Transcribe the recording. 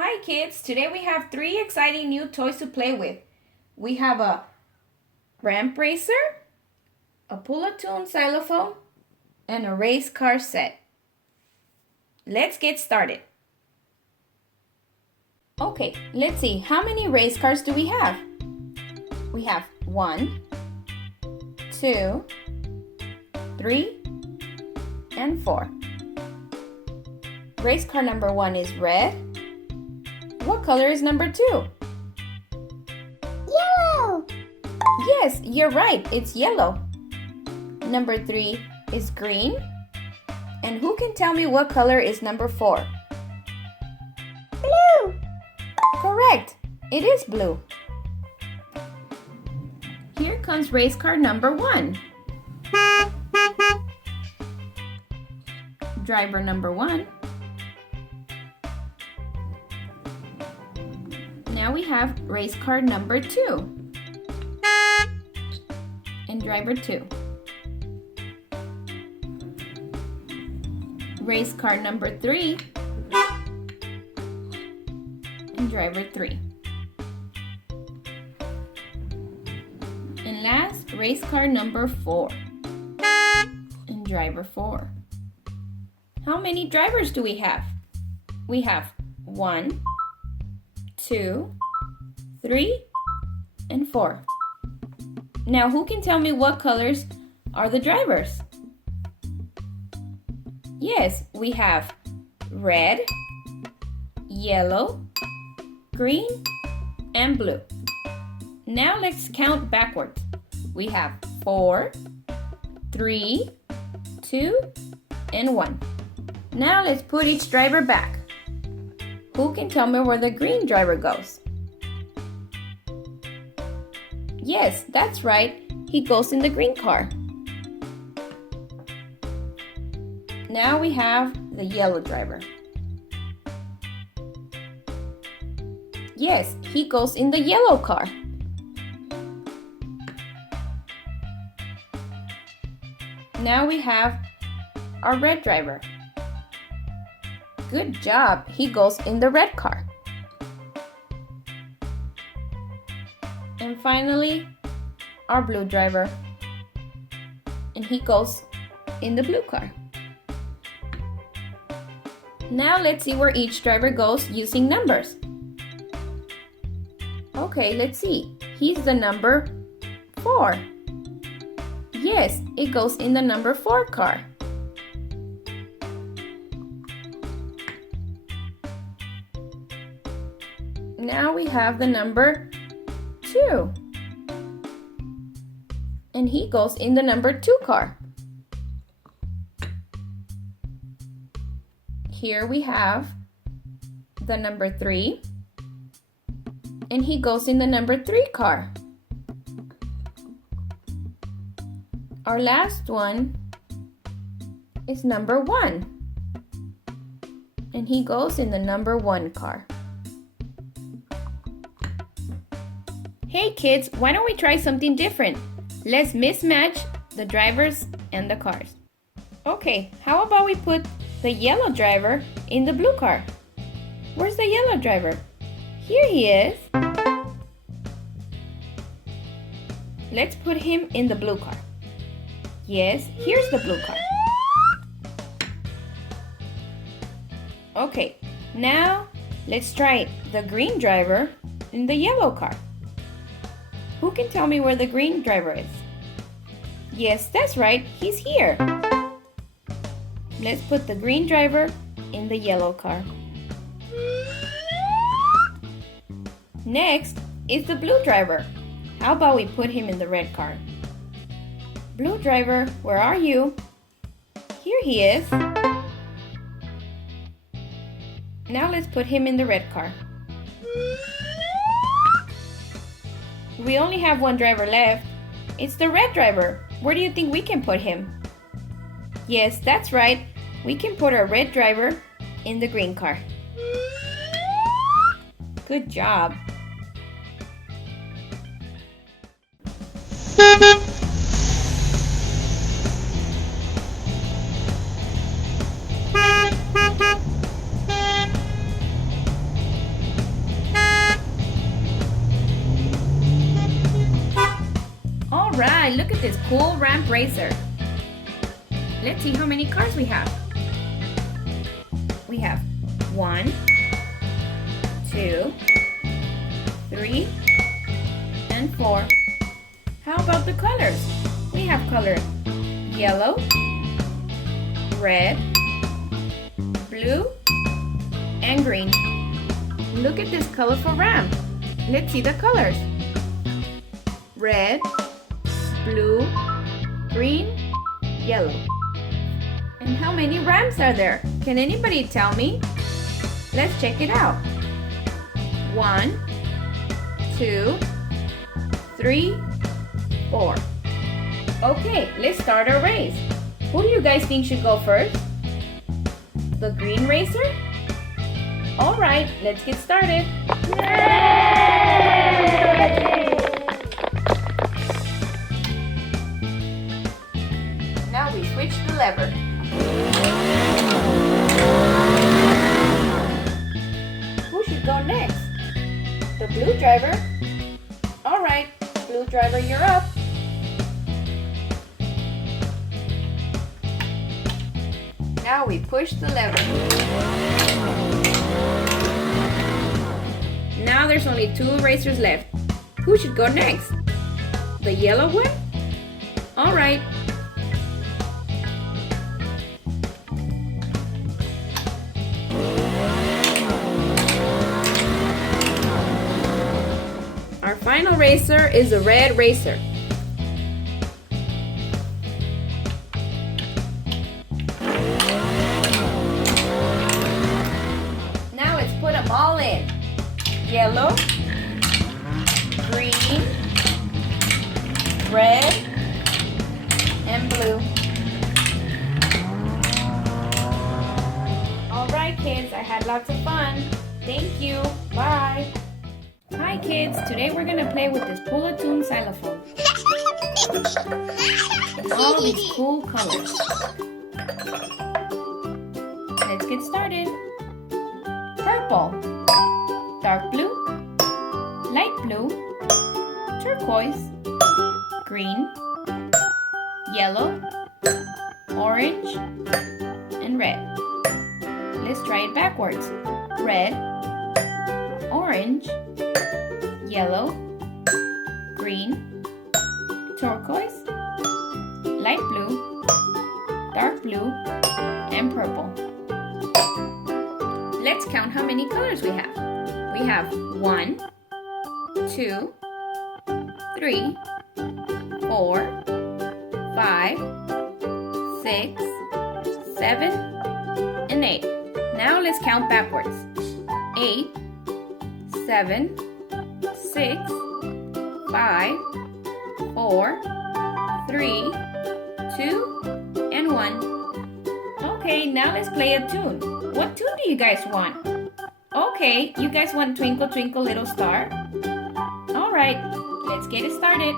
Hi kids, today we have 3 exciting new toys to play with. We have a ramp racer, a Pull-A-Tune Xylophone, and a race car set. Let's get started. Okay, let's see, how many race cars do we have? We have 1, 2, 3, and 4. Race car number 1 is red. What color is number 2? Yellow! Yes, you're right, it's yellow. Number 3 is green. And who can tell me what color is number 4? Blue! Correct, it is blue. Here comes race car number 1. Driver number 1. Now we have race car number 2 and driver 2. Race car number 3 and driver 3. And last, race car number 4 and driver 4. How many drivers do we have? We have 1, 2, 3, and 4. Now, who can tell me what colors are the drivers? Yes, we have red, yellow, green, and blue. Now let's count backwards. We have 4, 3, 2, and 1. Now let's put each driver back. Who can tell me where the green driver goes? Yes, that's right. He goes in the green car. Now we have the yellow driver. Yes, he goes in the yellow car. Now we have our red driver. Good job, he goes in the red car. And finally, our blue driver. And he goes in the blue car. Now let's see where each driver goes using numbers. Okay, let's see. He's the number 4. Yes, it goes in the number 4 car. Now we have the number 2. And he goes in the number 2 car. Here we have the number 3. And he goes in the number 3 car. Our last one is number 1. And he goes in the number 1 car. Hey kids, why don't we try something different? Let's mismatch the drivers and the cars. Okay, how about we put the yellow driver in the blue car? Where's the yellow driver? Here he is. Let's put him in the blue car. Yes, here's the blue car. Okay, now let's try the green driver in the yellow car. Who can tell me where the green driver is? Yes, that's right, he's here. Let's put the green driver in the yellow car. Next is the blue driver. How about we put him in the red car? Blue driver, where are you? Here he is. Now let's put him in the red car. We only have one driver left. It's the red driver. Where do you think we can put him? Yes, that's right. We can put our red driver in the green car. Good job. right, look at this cool ramp racer. Let's see how many cars we have. We have 1, 2, 3, and 4. How about the colors? We have color yellow, red, blue, and green. Look at this colorful ramp. Let's see the colors. Red, blue, green, yellow. And how many ramps are there? Can anybody tell me? Let's check it out. 1, 2, 3, 4. Okay, let's start our race. Who do you guys think should go first? The green racer? Alright, let's get started. Now we switch the lever. Who should go next? The blue driver? Alright, blue driver, you're up. Now we push the lever. Now there's only 2 racers left. Who should go next? The yellow one? Alright. Our final racer is the red racer. Now let's put them all in. Yellow, green, red, and blue. Alright kids, I had lots of fun. Thank you. Bye. Hi kids, today we're going to play with this Pull-A-Tune Xylophone. With all these cool colors. Let's get started. Purple, dark blue, light blue, turquoise, green, yellow, orange, and red. Let's try it backwards. Red, orange, yellow, green, turquoise, light blue, dark blue, and purple. Let's count how many colors we have. We have 1, 2, 3, 4, 5, 6, 7, and 8. Now let's count backwards. 8, 7, 6, 5, 4, 3, 2, and 1. Okay, now let's play a tune. What tune do you guys want? Okay, you guys want Twinkle Twinkle Little Star? Alright, let's get it started.